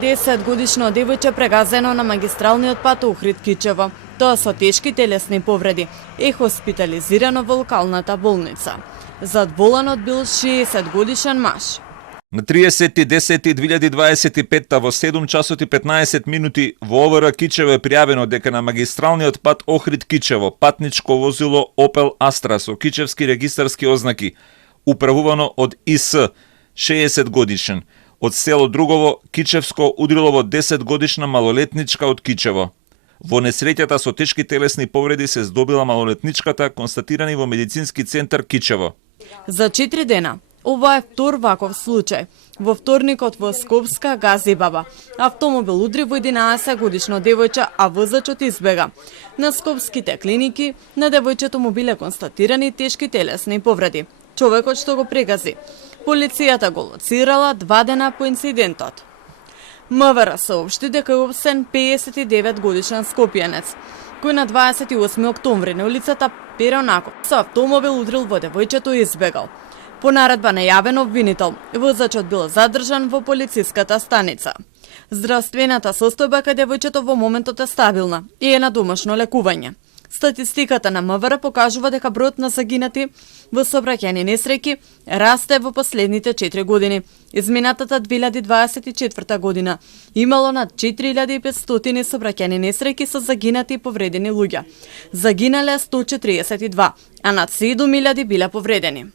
10-годишно девојче прегазено на магистралниот пат Охрид-Кичево. Тоа со тешки телесни повреди е хоспитализирано во локалната болница. Задволенот бил 60-годишен маж. На 30.10.2025 во 7 часот и 15 минути во ОВР Кичево е пријавено дека на магистралниот пат Охрид-Кичево патничко возило Opel Astra со кичевски регистарски ознаки, управувано од ИС, 60 годишен, од село Другово, Кичевско, удрило во 10 годишна малолетничка од Кичево. Во несреќата со тешки телесни повреди се здобила малолетничката, констатирани во медицински центар Кичево. За 4 дена ова е втор ваков случај. Во вторникот во Скопска Газибаба автомобил удри во 11 годишно девојче, а возачот избега. На скопските клиники на девојчето му биле констатирани тешки телесни повреди. Човекот што го прегази, полицијата го лоцирала 2 дена по инцидентот. МВР соопшти дека е опсен 59 годишен скопјанец, кој на 28 октомври на улицата Перонаков со автомобил удрил во девојчето и избегал. По наредба на јавен обвинител, возачот бил задржан во полициската станица. Здравствената состојба кај девојчето во моментот е стабилна и е на домашно лекување. Статистиката на МВР покажува дека бројот на загинати во сообраќајни несреќи расте во последните 4 години. Изминатата 2024 година имало над 4500 сообраќајни несреќи со загинати и повредени луѓе. Загинале 142, а над 7000 биле повредени.